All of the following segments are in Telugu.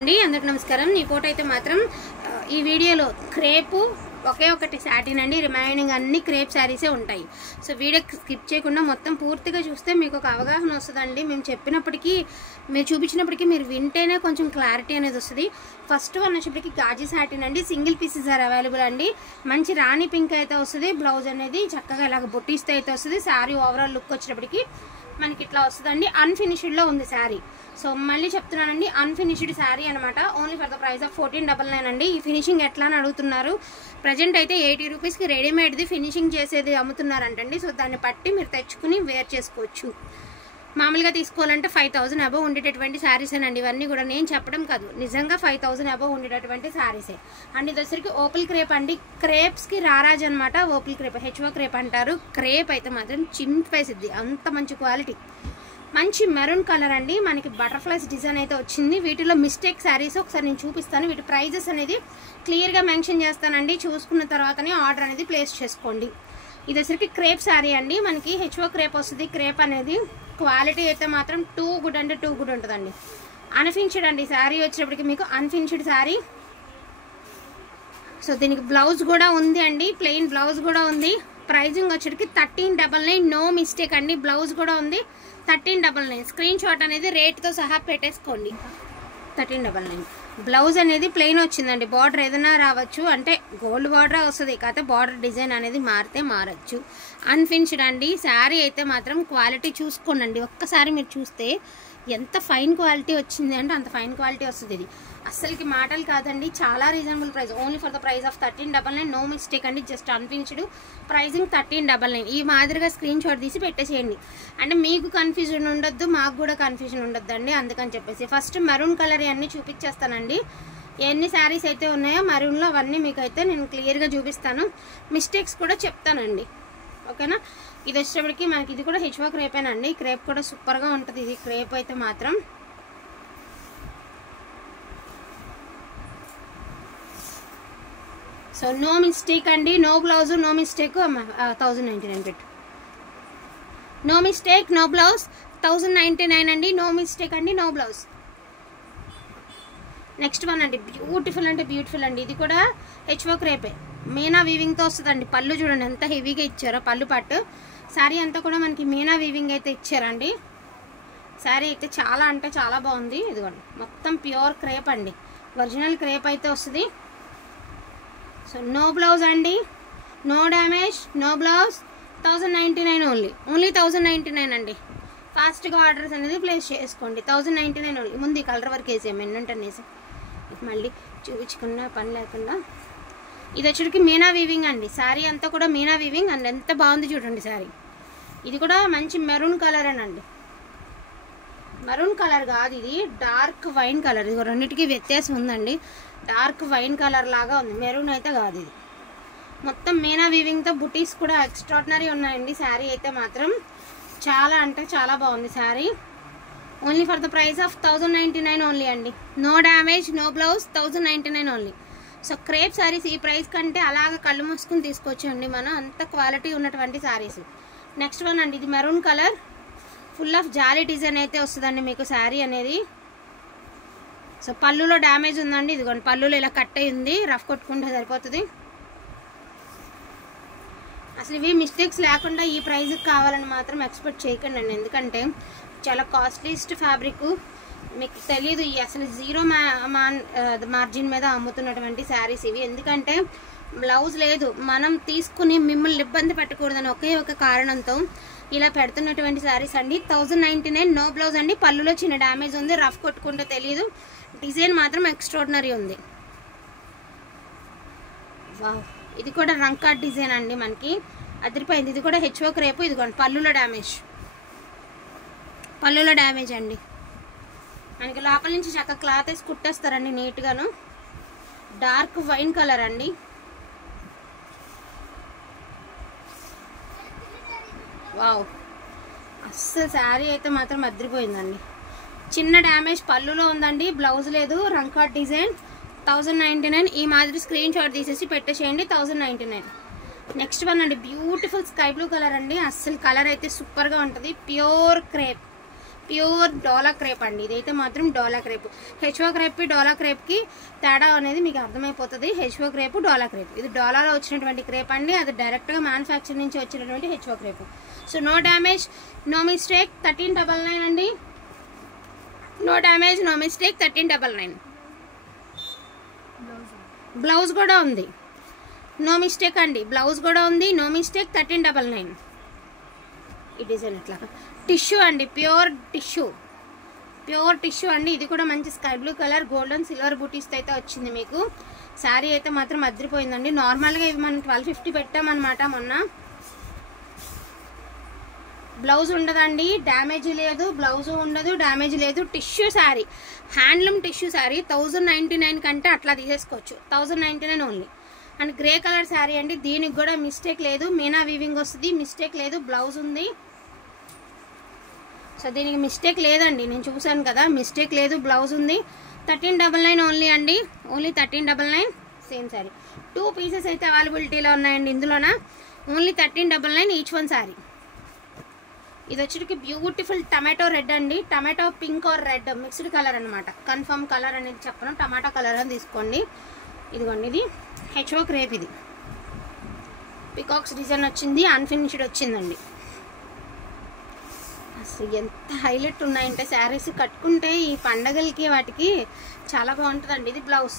అందరికి నమస్కారం। నీ ఫోటో అయితే మాత్రం ఈ వీడియోలో క్రేప్ ఒకే ఒకటి సాటిన్ అండి, రిమైనింగ్ అన్ని క్రేప్ శారీసే ఉంటాయి। సో వీడియో స్కిప్ చేయకుండా మొత్తం పూర్తిగా చూస్తే మీకు ఒక అవగాహన వస్తుందండి। మేము చెప్పినప్పటికీ మీరు చూపించినప్పటికీ మీరు వింటేనే కొంచెం క్లారిటీ అనేది వస్తుంది। ఫస్ట్ వన్ వచ్చేప్పటికి గాజీ సాటిన్ అండి, సింగిల్ పీసెస్ ఆర్ అవైలబుల్ అండి। మంచి రాణి పింక్ అయితే వస్తుంది, బ్లౌజ్ అనేది చక్కగా ఇలాగ బొట్టిస్తే అయితే వస్తుంది। శారీ ఓవరాల్ లుక్ వచ్చేటప్పటికి మనకి ఇట్లా వస్తుందండి। అన్ఫినిష్డ్ లో ఉంది శారీ। సో మళ్ళీ చెప్తున్నానండి, అన్ఫినిష్డ్ శారీ అనమాట। Only for the price of 1499 అండి। ఈ ఫినిషింగ్ ఎట్లా అని అడుగుతున్నారు। ప్రజెంట్ అయితే 80 రూపీస్కి రెడీమేడ్ది ఫినిషింగ్ చేసేది అమ్ముతున్నారంటండి। సో దాన్ని బట్టి మీరు తెచ్చుకుని వేర్ చేసుకోవచ్చు। మామూలుగా తీసుకోవాలంటే 5000 అబవ్ ఉండేటటువంటి శారీసేనండి ఇవన్నీ కూడా, నేను చెప్పడం కాదు, నిజంగా 5000 అబవ్ ఉండేటటువంటి శారీసే అండ్ ఇది వచ్చరికి ఓపిల్ క్రేప్ అండి। క్రేప్స్కి రారాజ్ అనమాట, ఓపిల్ క్రేప్ హెచ్ఓ క్రేప్ అంటారు। క్రేప్ అయితే మాత్రం చింపేసిద్ది, అంత మంచి క్వాలిటీ। మంచి మెరూన్ కలర్ అండి, మనకి బటర్ఫ్లైస్ డిజైన్ అయితే వచ్చింది। వీటిలో మిస్టేక్ శారీస్ ఒకసారి నేను చూపిస్తాను, వీటి ప్రైజెస్ అనేది క్లియర్గా మెన్షన్ చేస్తానండి। చూసుకున్న తర్వాతనే ఆర్డర్ అనేది ప్లేస్ చేసుకోండి। ఇది వచ్చరికి క్రేప్ శారీ అండి, మనకి హెచ్ఓ క్రేప్ వస్తుంది। క్రేప్ అనేది క్వాలిటీ అయితే మాత్రం టూ గుడ్ అంటే టూ గుడ్ ఉంటుందండి। అన్ఫినిష్డ్ అండి శారీ వచ్చేటప్పటికి మీకు అన్ఫినిష్డ్ శారీ। సో దీనికి బ్లౌజ్ కూడా ఉంది అండి, ప్లెయిన్ బ్లౌజ్ కూడా ఉంది। ప్రైజింగ్ వచ్చేటికి 1399, నో మిస్టేక్ అండి, బ్లౌజ్ కూడా ఉంది 1399। స్క్రీన్ షాట్ అనేది రేట్తో సహా పెట్టేసుకోండి। 1399 బ్లౌజ్ అనేది ప్లెయిన్ వచ్చిందండి, బార్డర్ ఏదైనా రావచ్చు, అంటే గోల్డ్ బార్డర్ వస్తుంది, కాకపోతే బార్డర్ డిజైన్ అనేది మారితే మారచ్చు। అన్ఫినిష్డ్ అండి శారీ అయితే మాత్రం క్వాలిటీ చూసుకోండి, ఒక్కసారి మీరు చూస్తే ఎంత ఫైన్ క్వాలిటీ వచ్చింది అంటే అంత ఫైన్ క్వాలిటీ వస్తుంది। ఇది అస్సలకి మాటలు కాదండి, చాలా reasonable price, only for the price of 1399, no mistake అండి, జస్ట్ అన్ఫినిష్డ్ ప్రైజింగ్ 1399। ఈ మాదిరిగా స్క్రీన్ షాట్ తీసి పెట్టేసేయండి, అంటే మీకు కన్ఫ్యూజన్ ఉండొద్దు, మాకు కూడా కన్ఫ్యూజన్ ఉండొద్దు అండి, అందుకని చెప్పేసి ఫస్ట్ మెరూన్ కలర్ అన్నీ చూపించేస్తానండి। ఎన్ని శారీస్ అయితే ఉన్నాయో మెరూన్లో అవన్నీ మీకు అయితే నేను క్లియర్గా చూపిస్తాను, మిస్టేక్స్ కూడా చెప్తానండి, ఓకేనా। ఇది వచ్చేటప్పటికి మనకి ఇది కూడా హెచ్ఓ క్రేపేనండి, క్రేప్ కూడా సూపర్గా ఉంటుంది ఇది క్రేప్ అయితే మాత్రం। సో నో మిస్టేక్ అండి, నో బ్లౌజ్, నో మిస్టేక్, 1099 పెట్టు, నో మిస్టేక్, నో బ్లౌజ్ 1099 అండి, నో మిస్టేక్ అండి, నో బ్లౌజ్। నెక్స్ట్ వన్ అండి, బ్యూటిఫుల్ అంటే బ్యూటిఫుల్ అండి, ఇది కూడా హెచ్ఓ క్రేపే, మీనా వీవింగ్తో వస్తుందండి। పళ్ళు చూడండి ఎంత హెవీగా ఇచ్చారో, పళ్ళు పట్టు శారీ అంతా కూడా మనకి మీనా వీవింగ్ అయితే ఇచ్చారండి। శారీ అయితే చాలా అంటే చాలా బాగుంది, ఇదిగోండి మొత్తం ప్యూర్ క్రేప్ అండి, ఒరిజినల్ క్రేప్ అయితే వస్తుంది। సో నో బ్లౌజ్ అండి, no damage, no blouse, 1099 only 1099 అండి। ఫాస్ట్గా ఆర్డర్స్ అనేది ప్లేస్ చేసుకోండి, 1099 ఓన్లీ। ముందు ఈ కలర్ వర్క్ వేసేయం ఎన్నుంటనేసి మళ్ళీ చూపించుకున్న పని లేకుండా। ఇది వచ్చరికి మీనా వీవింగ్ అండి, శారీ అంతా కూడా మీనా వీవింగ్ అండ్ ఎంత బాగుంది చూడండి శారీ। ఇది కూడా మంచి మెరూన్ కలర్ అనండి, మెరూన్ కలర్ కాదు ఇది డార్క్ వైన్ కలర్, ఇది రెండింటికి వ్యత్యాసం ఉందండి, డార్క్ వైన్ కలర్ లాగా ఉంది, మెరూన్ అయితే కాదు ఇది। మొత్తం మీనా వీవింగ్తో బుటీస్ కూడా ఎక్స్ట్రాడినరీ ఉన్నాయండి, శారీ అయితే మాత్రం చాలా అంటే చాలా బాగుంది sari. Only for the price of 1099 only అండి, no damage, no blouse, 1099 only. So crepe saris ఈ ప్రైస్ కంటే అలాగ కళ్ళు మూసుకుని తీసుకోవచ్చండి మనం, అంత క్వాలిటీ ఉన్నటువంటి శారీస్। నెక్స్ట్ వన్ అండి, ఇది maroon colour, full of jolly design అయితే వస్తుందండి మీకు శారీ అనేది। సో పళ్ళులో డ్యామేజ్ ఉందండి, ఇదిగోండి పళ్ళులో ఇలా కట్ అయి ఉంది, రఫ్ కొట్టుకుంటే సరిపోతుంది। అసలు ఇవి మిస్టేక్స్ లేకుండా ఈ ప్రైస్కి కావాలని మాత్రం ఎక్స్పెక్ట్ చేయకండి అండి, ఎందుకంటే చాలా కాస్ట్లీస్ట్ ఫ్యాబ్రిక్, మీకు తెలీదు అసలు జీరో మార్జిన్ మీద అమ్ముతున్నటువంటి శారీస్ ఇవి, ఎందుకంటే బ్లౌజ్ లేదు, మనం తీసుకుని మిమ్మల్ని ఇబ్బంది పెట్టకూడదని ఒకే ఒక కారణంతో ఇలా పెడుతున్నటువంటి శారీస్ అండి। 1099, నో బ్లౌజ్ అండి, పళ్ళులో చిన్న డ్యామేజ్ ఉంది, రఫ్ కొట్టుకుంటే తెలియదు, డిజైన్ మాత్రం ఎక్స్ట్రాడినరీ ఉంది। వావ్, ఇది కూడా రంకాట్ డిజైన్ అండి, మనకి అదిరిపోయింది, ఇది కూడా హెచ్ఓ క్రేప్, ఇదిగోండి పళ్ళులో డ్యామేజ్ అండి, మనకి లోపల నుంచి చక్కగా క్లాత్ వేసి కుట్టేస్తారండి నీట్గాను। డార్క్ వైన్ కలర్ అండి, వావ్ అస్సలు శారీ అయితే మాత్రం అదిరిపోయిందండి, చిన్న డ్యామేజ్ పళ్ళులో ఉందండి, బ్లౌజ్ లేదు, రంకాట్ డిజైన్ 1099। ఈ మాదిరి స్క్రీన్ షాట్ తీసేసి పెట్టేసేయండి, 1099। నెక్స్ట్ వన్ అండి, బ్యూటిఫుల్ స్కై బ్లూ కలర్ అండి, అస్సలు కలర్ అయితే సూపర్గా ఉంటుంది, ప్యూర్ క్రేప్, ప్యూర్ డోలా క్రేప్ అండి. ఇదైతే మాత్రం డోలా క్రేప్. హెచ్ఓ క్రేప్కి డోలా క్రేప్కి తేడా అనేది మీకు అర్థమైపోతుంది. హెచ్ఓ క్రేప్ డోలా క్రేప్, ఇది డోలాలో వచ్చినటువంటి క్రేప్ అండి, అది డైరెక్ట్గా మ్యానుఫ్యాక్చర్ నుంచి వచ్చినటువంటి HO crepe. So no damage no mistake 1399 అండి. No damage no mistake 1399. Blouse కూడా ఉంది, నో మిస్టేక్ అండి. బ్లౌజ్ కూడా ఉంది, నో మిస్టేక్ 1399. ఈ డిజైన్ ఇట్లా టిష్యూ అండి, ప్యూర్ టిష్యూ అండి. ఇది కూడా మంచి sky blue colour golden silver బూటీస్తో అయితే వచ్చింది మీకు. శారీ అయితే మాత్రం అదిరిపోయిందండి. నార్మల్గా ఇవి మనం 1250 పెట్టామన్నమాట మొన్న. బ్లౌజ్ ఉండదండి, డ్యామేజ్ లేదు, బ్లౌజ్ ఉండదు, డ్యామేజ్ లేదు. Tissue sari, handloom tissue sari 1099 కంటే అట్లా తీసేసుకోవచ్చు. 1099 only. And grey colour sari అండి, దీనికి కూడా మిస్టేక్ లేదు, మీనా వీవింగ్ వస్తుంది, మిస్టేక్ లేదు. బ్లౌజ్ ఉంది, సో దీనికి మిస్టేక్ లేదండి, నేను చూసాను కదా, మిస్టేక్ లేదు. బ్లౌజ్ ఉంది. 1399 ఓన్లీ అండి, ఓన్లీ 1399. సేమ్ శారీ 2 పీసెస్ అయితే అవైలబిలిటీలో ఉన్నాయండి ఇందులోన. Only 1399 each one sari. ఇది వచ్చేటికి బ్యూటిఫుల్ టమాటో రెడ్ అండి, tomato pink or red mixed colour అనమాట. కన్ఫర్మ్ కలర్ అనేది చెప్పను, టమాటో కలర్ అని తీసుకోండి. ఇదిగోండి, ఇది హెచ్ఓ క్రేప్, ఇది పికాక్స్ డిజైన్ వచ్చింది, అన్ఫినిష్డ్ వచ్చిందండి. అసలు ఎంత హైలైట్ ఉన్నాయంటే శారీస్ కట్టుకుంటే ఈ పండగలకి వాటికి చాలా బాగుంటుందండి. ఇది బ్లౌజ్,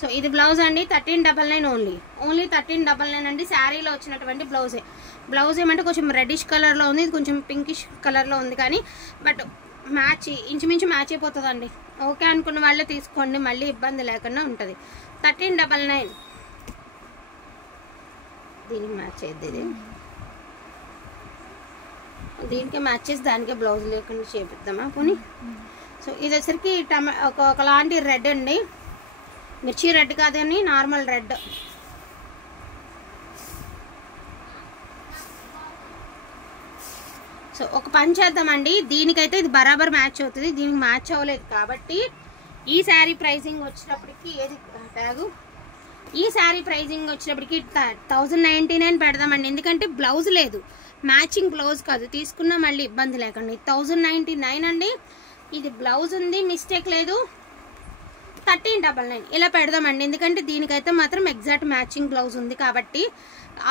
సో ఇది బ్లౌజ్ అండి. 1399 ఓన్లీ, ఓన్లీ 1399 అండి. శారీలో వచ్చినటువంటి బ్లౌజ్ ఏమంటే కొంచెం రెడ్డిష్ కలర్లో ఉంది, ఇది కొంచెం పింకిష్ కలర్లో ఉంది, కానీ బట్ మ్యాచ్ ఇంచుమించు మ్యాచ్ అయిపోతుందండి. ఓకే అనుకున్న వాళ్ళే తీసుకోండి, మళ్ళీ ఇబ్బంది లేకుండా ఉంటుంది. 1399. దీనికి మ్యాచ్ అయ్యింది, ఇది దీనికి మ్యాచ్ చేసి దానికే బ్లౌజ్ లేకుండా చేపిద్దామా పోనీ. సో ఇది వచ్చరికి ఒకలాంటి రెడ్ అండి, మిర్చి రెడ్ కాదు కానీ నార్మల్ రెడ్. సో ఒక పని చేద్దామండి, దీనికైతే ఇది బరాబర్ మ్యాచ్ అవుతుంది, దీనికి మ్యాచ్ అవ్వలేదు కాబట్టి ఈ శారీ ప్రైజింగ్ వచ్చినప్పటికి ఏది ట్యాగు, ఈ శారీ ప్రైజింగ్ వచ్చినప్పటికి 1099 పెడదామండి. ఎందుకంటే బ్లౌజ్ లేదు, మ్యాచింగ్ బ్లౌజ్ కాదు, తీసుకున్నా మళ్ళీ ఇబ్బంది లేకండి. 1099 అండి. ఇది బ్లౌజ్ ఉంది, మిస్టేక్ లేదు. 1399 ఇలా పెడదామండి. ఎందుకంటే దీనికైతే మాత్రం ఎగ్జాక్ట్ మ్యాచింగ్ బ్లౌజ్ ఉంది కాబట్టి,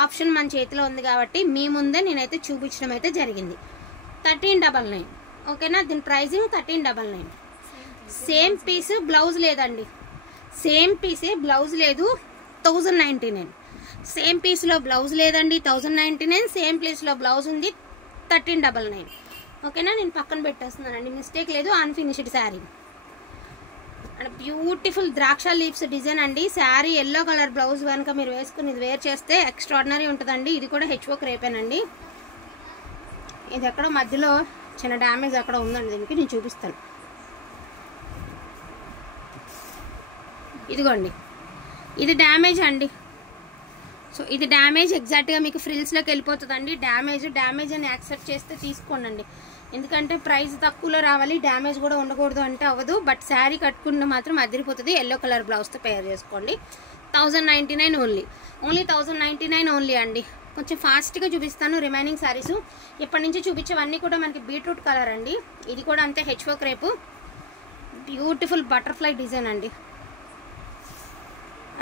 ఆప్షన్ మన చేతిలో ఉంది కాబట్టి మీ ముందే నేనైతే చూపించడం అయితే జరిగింది. 1399 ఓకేనా. దీని ప్రైజింగ్ 1399. సేమ్ పీస్ బ్లౌజ్ లేదండి, సేమ్ పీసే బ్లౌజ్ లేదు. 1099. సేమ్ పీస్లో బ్లౌజ్ లేదండి, 1099. సేమ్ ప్లేస్లో బ్లౌజ్ ఉంది, 1399. ఓకేనా. నేను పక్కన పెట్టేస్తున్నానండి, మిస్టేక్ లేదు. అన్ఫినిష్డ్ శారీ అండ్ బ్యూటిఫుల్ ద్రాక్ష లీవ్స్ డిజైన్ అండి. శారీ ఎల్లో కలర్ బ్లౌజ్ కనుక మీరు వేసుకుని ఇది వేర్ చేస్తే ఎక్స్ట్రాడినరీ ఉంటుందండి. ఇది కూడా హెచ్ఓ క్రేపేనండి. ఇది ఎక్కడో మధ్యలో చిన్న డ్యామేజ్ అక్కడ ఉందండి, దీనికి నేను చూపిస్తాను. ఇదిగోండి, ఇది డ్యామేజ్ అండి. సో ఇది డ్యామేజ్ ఎగ్జాక్ట్గా మీకు ఫ్రిల్స్లోకి వెళ్ళిపోతుందండి. డ్యామేజ్ అని యాక్సెప్ట్ చేస్తే తీసుకోండి, ఎందుకంటే ప్రైస్ తక్కువలో రావాలి, డ్యామేజ్ కూడా ఉండకూడదు అంటే అవ్వదు. బట్ శారీ కట్టుకుంటే మాత్రం అదిరిపోతుంది. ఎల్లో కలర్ బ్లౌజ్తో పేర్ చేసుకోండి. 1099 ఓన్లీ, ఓన్లీ 1099 ఓన్లీ అండి. కొంచెం ఫాస్ట్గా చూపిస్తాను రిమైనింగ్ శారీస్. ఇప్పటి నుంచి చూపించేవన్నీ కూడా మనకి బీట్రూట్ కలర్ అండి. ఇది కూడా అంతే HO crepe, beautiful butterfly design అండి,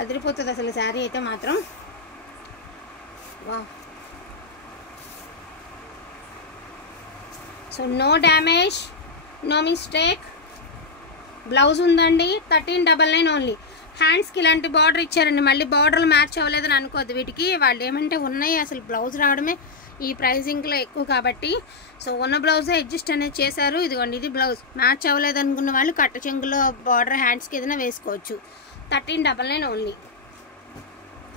అదిరిపోతుంది అసలు శారీ అయితే మాత్రం. వా, so no damage no mistake. Blouse ఉందండి. 1399 ఓన్లీ. హ్యాండ్స్కి ఇలాంటి బార్డర్ ఇచ్చారండి, మళ్ళీ బార్డర్లు మ్యాచ్ అవ్వలేదని అనుకోద్దు. వీటికి వాళ్ళు ఏమంటే ఉన్నాయి, అసలు బ్లౌజ్ రావడమే ఈ ప్రైజింగ్లో ఎక్కువ కాబట్టి సో ఉన్న బ్లౌజే అడ్జస్ట్ అనేది చేశారు. ఇదిగోండి, ఇది బ్లౌజ్ మ్యాచ్ అవ్వలేదు అనుకున్న వాళ్ళు కట్ట చెంగులో బార్డర్ హ్యాండ్స్కి ఏదైనా వేసుకోవచ్చు. 1399 ఓన్లీ.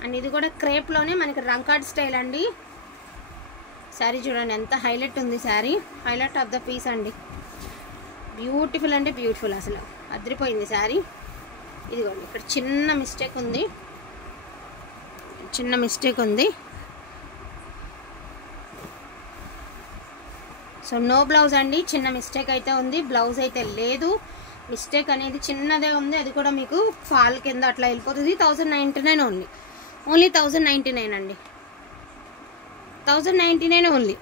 అండ్ ఇది కూడా క్రేప్లోనే మనకి రంకాడ్ స్టైల్ అండి. శారీ చూడండి ఎంత హైలైట్ ఉంది, sari highlight of the piece అండి. బ్యూటిఫుల్ అంటే బ్యూటిఫుల్, అసలు అదిరిపోయింది శారీ. ఇదిగోండి, ఇక్కడ చిన్న మిస్టేక్ ఉంది, సో నో బ్లౌజ్ అండి. చిన్న మిస్టేక్ అయితే ఉంది, బ్లౌజ్ అయితే లేదు. మిస్టేక్ అనేది చిన్నదే ఉంది, అది కూడా మీకు ఫాల్ కింద అట్లా వెళ్ళిపోతుంది. 1099 ఓన్లీ, ఓన్లీ 1099 అండి. 1099 ఓన్లీ.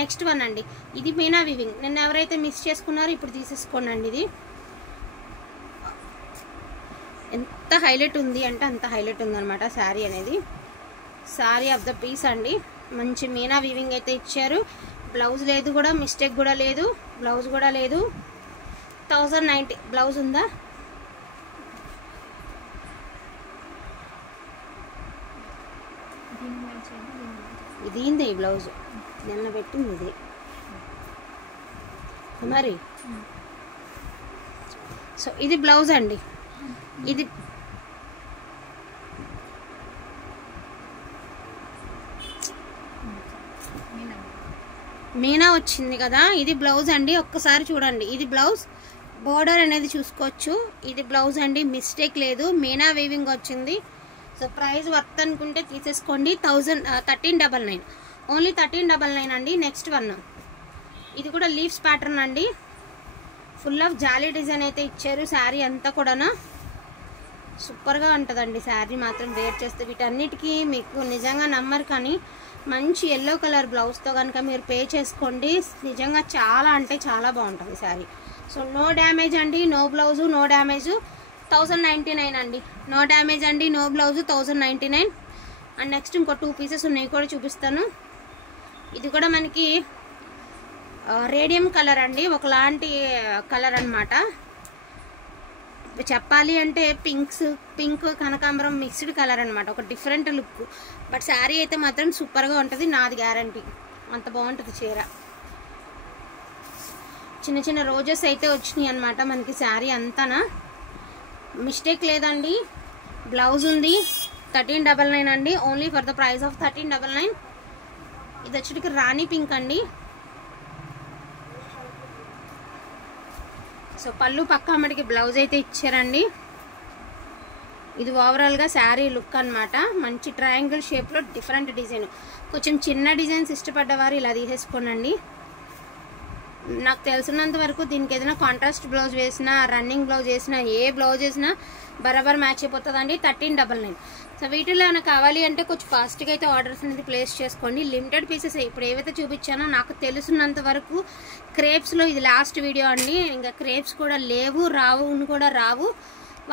నెక్స్ట్ వన్ అండి, ఇది మీనా వీవింగ్. నిన్న ఎవరైతే మిస్ చేసుకున్నారో ఇప్పుడు తీసేసుకోండి అండి. ఇది ఎంత హైలైట్ ఉంది అంటే అంత హైలైట్ ఉందన్నమాట శారీ అనేది. శారీ ఆఫ్ ద పీస్ అండి. మంచి మీనా వీవింగ్ అయితే ఇచ్చారు. బ్లౌజ్ లేదు కూడా, మిస్టేక్ కూడా లేదు, బ్లౌజ్ కూడా లేదు. 1090 బ్లౌజ్ ఉందా? దీందే ఈ బ్లౌజ్ నిన్న పెట్టింది ఇది మరి. సో ఇది బ్లౌజ్ అండి. ఇది మీనా వచ్చింది కదా, ఇది బ్లౌజ్ అండి. ఒక్కసారి చూడండి, ఇది బ్లౌజ్. బోర్డర్ అనేది చూసుకోవచ్చు. ఇది బ్లౌజ్ అండి, మిస్టేక్ లేదు, మీనా వీవింగ్ వచ్చింది. సో ప్రైస్ వర్త్ అనుకుంటే తీసేసుకోండి. 1399, ఓన్లీ 1399 అండి. నెక్స్ట్ వన్, ఇది కూడా లీవ్స్ ప్యాటర్న్ అండి. ఫుల్ ఆఫ్ జాలీ డిజైన్ అయితే ఇచ్చారు. శారీ అంతా కూడా సూపర్గా ఉంటుందండి. శారీ మాత్రం వేర్ చేస్తే వీటన్నిటికీ మీకు నిజంగా నమ్మరు కానీ మంచి ఎల్లో కలర్ బ్లౌజ్తో కనుక మీరు పే చేసుకోండి. నిజంగా చాలా అంటే చాలా బాగుంటుంది శారీ. సో నో డ్యామేజ్ అండి, నో బ్లౌజు, నో డ్యామేజు. 1099 అండి. నో డ్యామేజ్ అండి, నో బ్లౌజు, 1099. అండ్ నెక్స్ట్ ఇంకో 2 పీసెస్ ఉన్నాయి కూడా చూపిస్తాను. ఇది కూడా మనకి రేడియం కలర్ అండి, ఒకలాంటి కలర్ అన్నమాట. చెప్పాలి అంటే పింక్ కనకాంబరం మిక్స్డ్ కలర్ అనమాట. ఒక డిఫరెంట్ లుక్. బట్ శారీ అయితే మాత్రం సూపర్గా ఉంటుంది, నాది గ్యారంటీ. అంత బాగుంటుంది చీర. చిన్న చిన్న రోజెస్ అయితే వచ్చినాయి అనమాట మనకి. శారీ అంతానా మిస్టేక్ లేదండి. బ్లౌజ్ ఉంది. 1399 అండి, only for the price of 1399. ఇది వచ్చేటికి రాణి పింక్ అండి. సో పళ్ళు పక్క అమ్మడికి బ్లౌజ్ అయితే ఇచ్చారండి. ఇది ఓవరాల్గా శారీ లుక్ అనమాట. మంచి ట్రయాంగిల్ షేప్లో డిఫరెంట్ డిజైన్. కొంచెం చిన్న డిజైన్స్ ఇష్టపడ్డవారు ఇలా తీసేసుకోనండి. నాకు తెలిసినంత వరకు దీనికి ఏదైనా కాంట్రాస్ట్ బ్లౌజ్ వేసినా, రన్నింగ్ బ్లౌజ్ వేసినా, ఏ బ్లౌజ్ వేసినా బరాబర్ మ్యాచ్ అయిపోతుందండి. 1399. సో వీటిలో ఏమైనా కావాలి అంటే కొంచెం ఫాస్ట్గా అయితే ఆర్డర్స్ అనేది ప్లేస్ చేసుకోండి. లిమిటెడ్ పీసెస్ ఇప్పుడు ఏవైతే చూపించానో నాకు తెలుసున్నంత వరకు క్రేప్స్లో ఇది లాస్ట్ వీడియో అండి. ఇంకా క్రేప్స్ కూడా లేవు, కూడా రావు.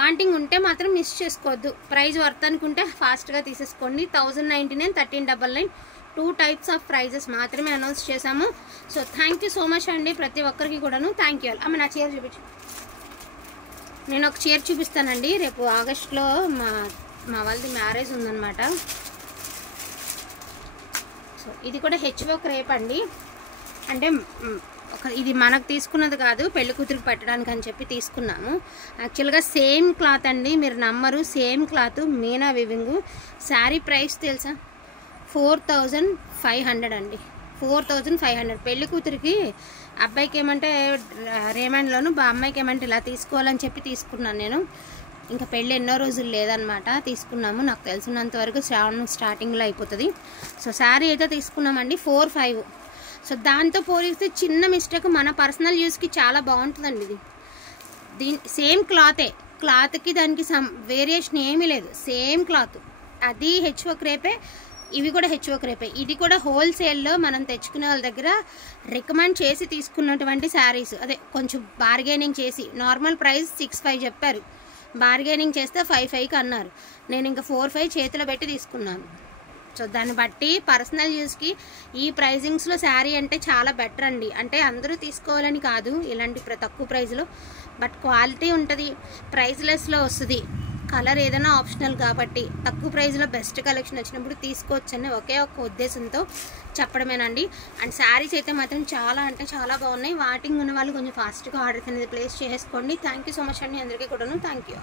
వాంటింగ్ ఉంటే మాత్రం మిస్ చేసుకోవద్దు. ప్రైస్ వర్త్ అనుకుంటే ఫాస్ట్గా తీసేసుకోండి. 1099, 1399. 2 టైప్స్ ఆఫ్ ప్రైజెస్ మాత్రమే అనౌన్స్ చేశాము. So thank you so much అండి ప్రతి ఒక్కరికి కూడాను. Thank you. అమ్మ నా చీర చూపించు. నేను ఒక చీర చూపిస్తానండి. రేపు ఆగస్టులో మా వాళ్ళది మ్యారేజ్ ఉందన్నమాట. సో ఇది కూడా హెచ్ఓ క్రేప్ అండి. అంటే ఇది మనకు తీసుకున్నది కాదు, పెళ్లి కూతురికి పెట్టడానికి అని చెప్పి తీసుకున్నాము. యాక్చువల్గా సేమ్ క్లాత్ అండి, మీరు నమ్మరు. Same cloth, Meena weaving. Sari price తెలుసా? 4500 అండి. 4500. పెళ్లి కూతురికి, అబ్బాయికి ఏమంటే రేమండ్లోను, అమ్మాయికి ఏమంటే ఇలా తీసుకోవాలని చెప్పి తీసుకున్నాను నేను. ఇంకా పెళ్ళి ఎన్నో రోజులు లేదనమాట, తీసుకున్నాము. నాకు తెలిసినంత వరకు శ్రావణం స్టార్టింగ్లో అయిపోతుంది. సో శారీ అయితే తీసుకున్నామండి 4500. సో దాంతో పోలిస్తే చిన్న మిస్టేక్, మన పర్సనల్ యూస్కి చాలా బాగుంటుందండి ఇది. సేమ్ క్లాత్కి దానికి వేరియేషన్ ఏమీ లేదు. Same cloth. అది హెచ్ఓ క్రేపే, ఇవి కూడా హెచ్ఓ క్రేపే. ఇది కూడా హోల్సేల్లో మనం తెచ్చుకునే వాళ్ళ దగ్గర రికమెండ్ చేసి తీసుకున్నటువంటి శారీస్. అదే కొంచెం బార్గెనింగ్ చేసి, నార్మల్ ప్రైస్ 65 చెప్పారు, బార్గెనింగ్ చేస్తే 55కి అన్నారు. నేను ఇంకా 45 చేతిలో పెట్టి తీసుకున్నాను. సో దాన్ని బట్టి పర్సనల్ యూస్కి ఈ ప్రైజింగ్స్లో శారీ అంటే చాలా బెటర్ అండి. అంటే అందరూ తీసుకోవాలని కాదు ఇలాంటి తక్కువ ప్రైస్లో, బట్ క్వాలిటీ ఉంటుంది, ప్రైస్లెస్లో వస్తుంది. కలర్ ఏదైనా ఆప్షనల్ కాబట్టి తక్కువ ప్రైస్లో బెస్ట్ కలెక్షన్ వచ్చినప్పుడు తీసుకోవచ్చని ఒకే ఒక ఉద్దేశంతో చెప్పడమేనండి. అండ్ శారీస్ అయితే మాత్రం చాలా అంటే చాలా బాగున్నాయి. వాటింగ్ ఉన్న వాళ్ళు కొంచెం ఫాస్ట్గా ఆర్డర్స్ అనేది ప్లేస్ చేసుకోండి. థ్యాంక్ యూ సో మచ్ అండి అందరికీ కూడాను. Thank you.